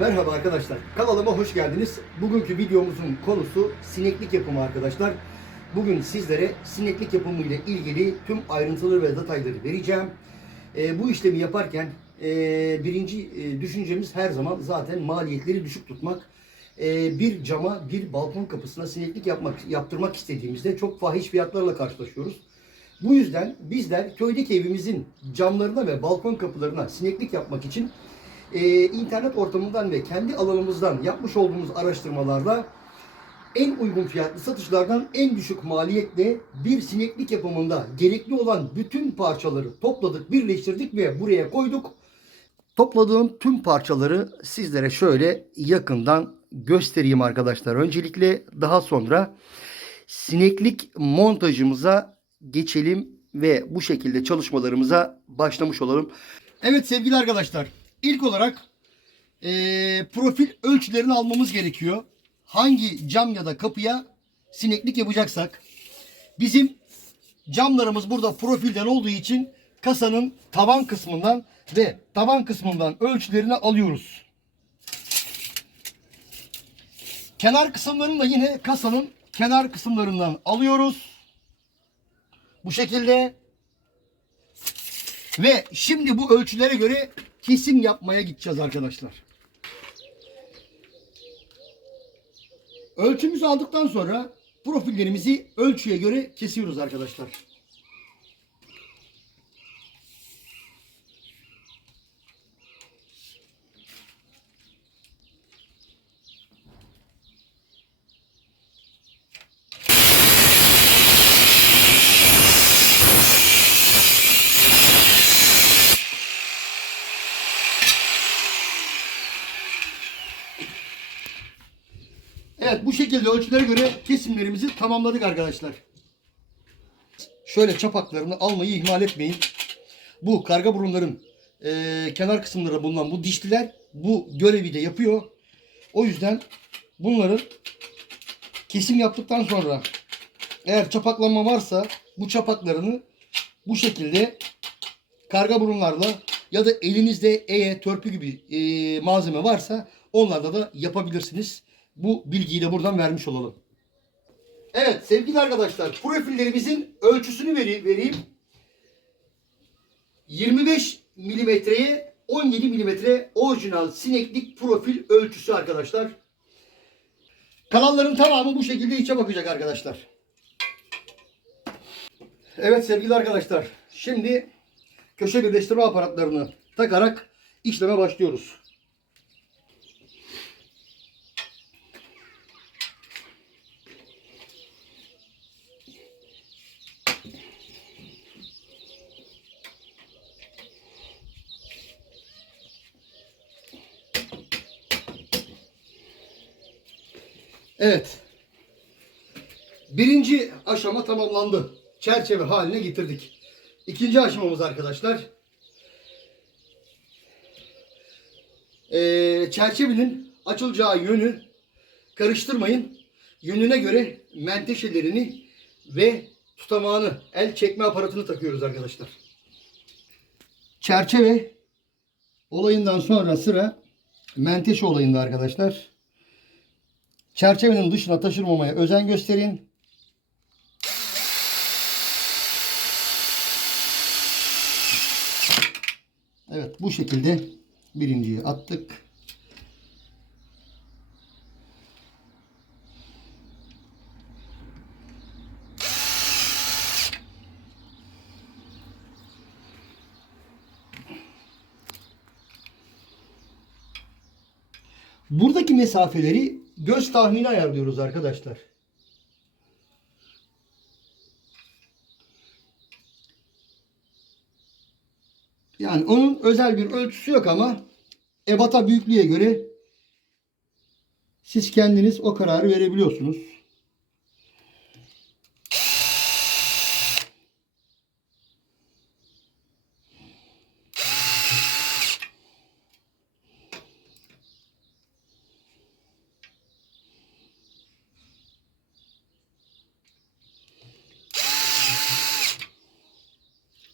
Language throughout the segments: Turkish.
Merhaba arkadaşlar. Kanalıma hoş geldiniz. Bugünkü videomuzun konusu sineklik yapımı arkadaşlar. Bugün sizlere sineklik yapımı ile ilgili tüm ayrıntıları ve detayları vereceğim. Ee, bu işlemi yaparken e, birinci e, düşüncemiz her zaman zaten maliyetleri düşük tutmak. Ee, bir cama, bir balkon kapısına sineklik yapmak, yaptırmak istediğimizde çok fahiş fiyatlarla karşılaşıyoruz. Bu yüzden bizler köydeki evimizin camlarına ve balkon kapılarına sineklik yapmak için e, internet ortamından ve kendi alanımızdan yapmış olduğumuz araştırmalarda en uygun fiyatlı satışlardan en düşük maliyetle bir sineklik yapımında gerekli olan bütün parçaları topladık, birleştirdik ve buraya koyduk. Topladığım tüm parçaları sizlere şöyle yakından göstereyim arkadaşlar. Öncelikle daha sonra sineklik montajımıza geçelim ve bu şekilde çalışmalarımıza başlamış olalım. Evet sevgili arkadaşlar ilk olarak eee, profil ölçülerini almamız gerekiyor. Hangi cam ya da kapıya sineklik yapacaksak. Bizim camlarımız burada profilden olduğu için kasanın tavan kısmından ve tavan kısmından ölçülerini alıyoruz. Kenar kısımlarını da yine kasanın kenar kısımlarından alıyoruz. Bu şekilde. Ve şimdi bu ölçülere göre kesim yapmaya gideceğiz arkadaşlar. Ölçümüzü aldıktan sonra profillerimizi ölçüye göre kesiyoruz arkadaşlar. Evet bu şekilde ölçülere göre kesimlerimizi tamamladık arkadaşlar. Şöyle çapaklarını almayı ihmal etmeyin. Bu karga burunların eee, kenar kısımları bulunan bu dişliler bu görevi de yapıyor. O yüzden bunları kesim yaptıktan sonra eğer çapaklanma varsa bu çapaklarını bu şekilde karga burunlarla ya da elinizde eye, törpü gibi eee, malzeme varsa onlarla da yapabilirsiniz. Bu bilgiyi de buradan vermiş olalım. Evet sevgili arkadaşlar profillerimizin ölçüsünü vereyim. 25 milimetreye 17 milimetre orijinal sineklik profil ölçüsü arkadaşlar. Kanalların tamamı bu şekilde içe bakacak arkadaşlar. Evet sevgili arkadaşlar şimdi köşe birleştirme aparatlarını takarak işleme başlıyoruz. Evet. Birinci aşama tamamlandı. Çerçeve haline getirdik. İkinci aşamamız arkadaşlar. Ee, çerçevenin açılacağı yönü karıştırmayın. Yönüne göre menteşelerini ve tutamağını, el çekme aparatını takıyoruz arkadaşlar. Çerçeve olayından sonra sıra menteşe olayında arkadaşlar. Çerçevenin dışına taşırmamaya özen gösterin. Evet bu şekilde birinciyi attık. Buradaki mesafeleri göz tahmini ayarlıyoruz arkadaşlar. Yani onun özel bir ölçüsü yok ama ebata büyüklüğe göre siz kendiniz o kararı verebiliyorsunuz.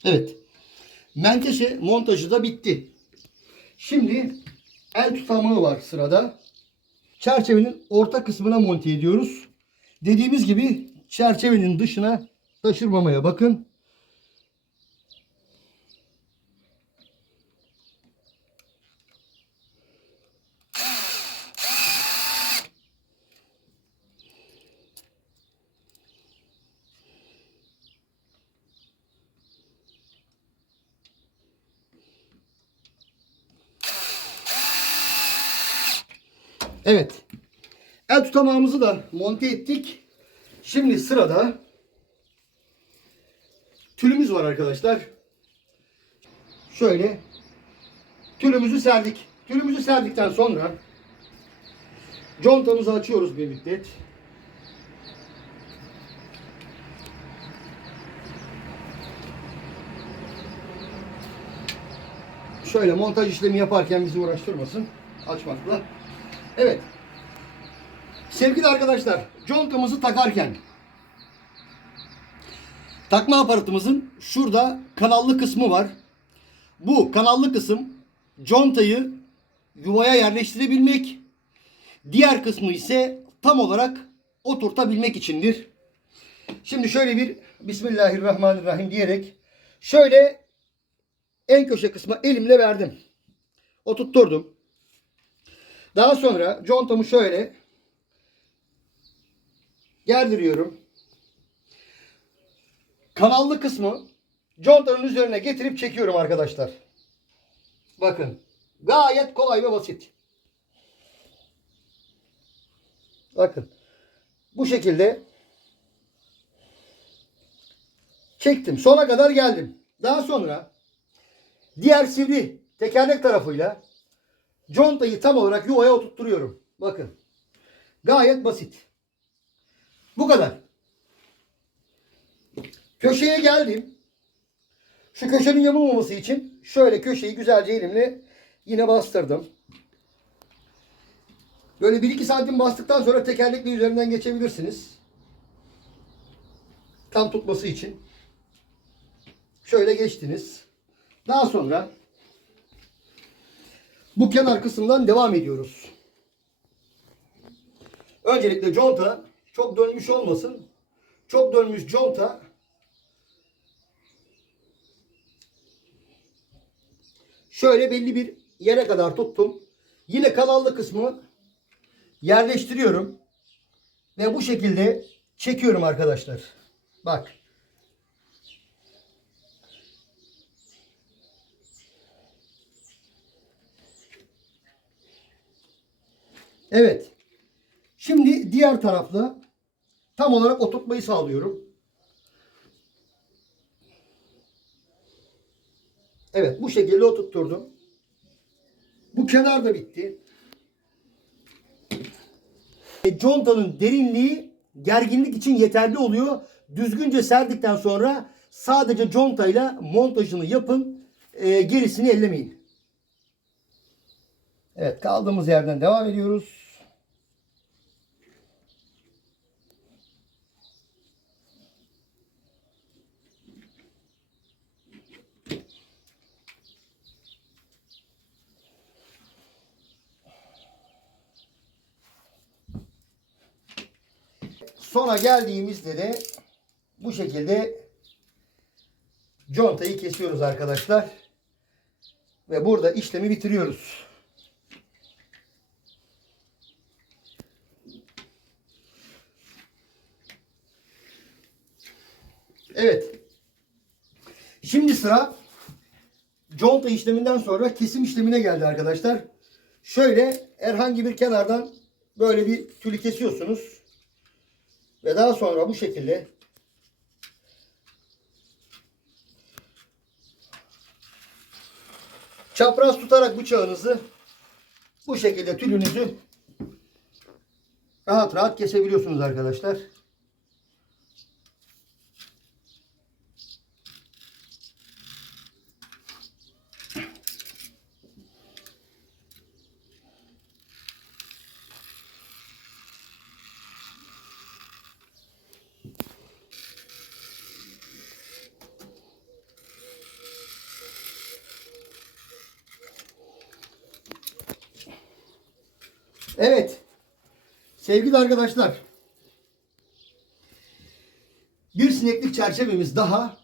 Evet. Menteşe montajı da bitti. Şimdi el tutamağı var sırada. Çerçevenin orta kısmına monte ediyoruz. Dediğimiz gibi çerçevenin dışına taşırmamaya bakın. Evet. El tutamağımızı da monte ettik. Şimdi sırada tülümüz var arkadaşlar. Şöyle tülümüzü serdik. Tülümüzü serdikten sonra contamızı açıyoruz bir müddet. Şöyle montaj işlemi yaparken bizi uğraştırmasın açmakla. Evet. Sevgili arkadaşlar, contamızı takarken takma aparatımızın şurada kanallı kısmı var. Bu kanallı kısım contayı yuvaya yerleştirebilmek, diğer kısmı ise tam olarak oturtabilmek içindir. Şimdi şöyle bir Bismillahirrahmanirrahim diyerek şöyle en köşe kısmı elimle verdim. Oturtturdum. Daha sonra contamı şöyle gerdiriyorum. Kanallı kısmı contanın üzerine getirip çekiyorum arkadaşlar. Bakın. Gayet kolay ve basit. Bakın. Bu şekilde çektim. Sona kadar geldim. Daha sonra diğer sivri tekerlek tarafıyla Contayı tam olarak yuvaya oturtturuyorum. Bakın. Gayet basit. Bu kadar. Köşeye geldim. Şu köşenin yamulmaması için şöyle köşeyi güzelce elimle yine bastırdım. Böyle 1-2 santim bastıktan sonra tekerlekle üzerinden geçebilirsiniz. Tam tutması için. Şöyle geçtiniz. Daha sonra bu kenar kısımdan devam ediyoruz. Öncelikle conta çok dönmüş olmasın. Çok dönmüş conta şöyle belli bir yere kadar tuttum. Yine kanallı kısmı yerleştiriyorum. Ve bu şekilde çekiyorum arkadaşlar. Bak. Evet. Şimdi diğer tarafla tam olarak oturtmayı sağlıyorum. Evet bu şekilde oturtturdum. Bu kenar da bitti. E, Contanın derinliği gerginlik için yeterli oluyor. Düzgünce serdikten sonra sadece contayla montajını yapın. E, gerisini ellemeyin. Evet kaldığımız yerden devam ediyoruz. Sona geldiğimizde de bu şekilde contayı kesiyoruz arkadaşlar. Ve burada işlemi bitiriyoruz. Evet. Şimdi sıra conta işleminden sonra kesim işlemine geldi arkadaşlar. Şöyle herhangi bir kenardan böyle bir tülü kesiyorsunuz. Ve daha sonra bu şekilde çapraz tutarak bıçağınızı bu şekilde tülünüzü rahat rahat kesebiliyorsunuz arkadaşlar. Sevgili arkadaşlar. Bir sineklik çerçevemiz daha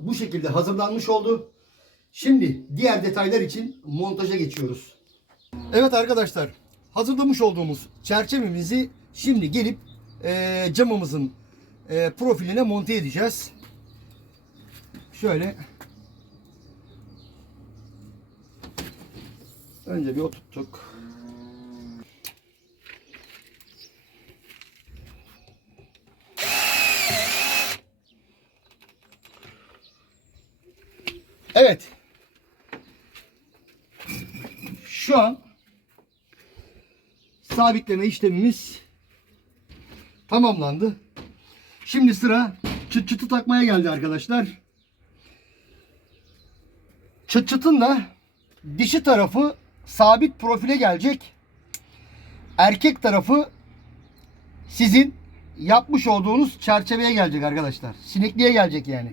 bu şekilde hazırlanmış oldu. Şimdi diğer detaylar için montaja geçiyoruz. Evet arkadaşlar. Hazırlamış olduğumuz çerçevemizi şimdi gelip eee, camımızın eee, profiline monte edeceğiz. Şöyle önce bir oturttuk. Evet. Şu an sabitleme işlemimiz tamamlandı. Şimdi sıra çıt çıtı takmaya geldi arkadaşlar. Çıt çıtın da dişi tarafı sabit profile gelecek. Erkek tarafı sizin yapmış olduğunuz çerçeveye gelecek arkadaşlar. Sinekliğe gelecek yani.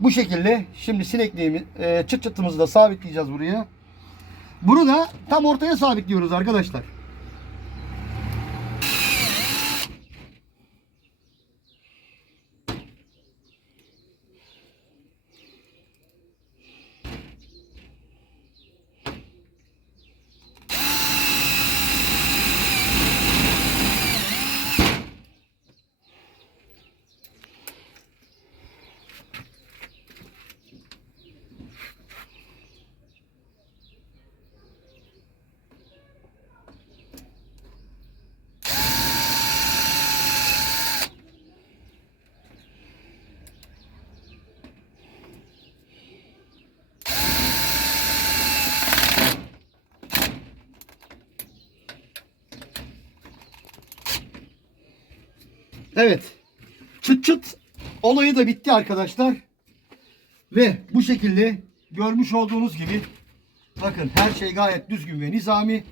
Bu şekilde şimdi sinekliğimi e, çıt çıtımızı da sabitleyeceğiz buraya. Bunu da tam ortaya sabitliyoruz arkadaşlar. Evet. Çıt çıt olayı da bitti arkadaşlar. Ve bu şekilde görmüş olduğunuz gibi bakın her şey gayet düzgün ve nizami.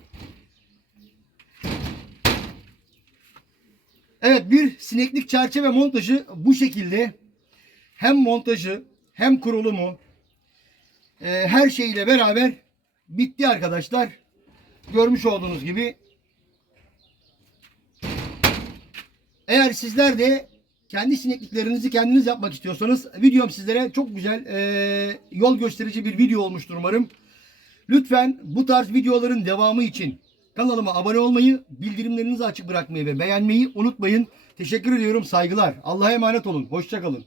Evet bir sineklik çerçeve montajı bu şekilde hem montajı hem kurulumu e, her şeyle beraber bitti arkadaşlar. Görmüş olduğunuz gibi Eğer sizler de kendi sinekliklerinizi kendiniz yapmak istiyorsanız videom sizlere çok güzel eee, yol gösterici bir video olmuştur umarım. Lütfen bu tarz videoların devamı için kanalıma abone olmayı, bildirimlerinizi açık bırakmayı ve beğenmeyi unutmayın. Teşekkür ediyorum. Saygılar. Allah'a emanet olun. Hoşçakalın.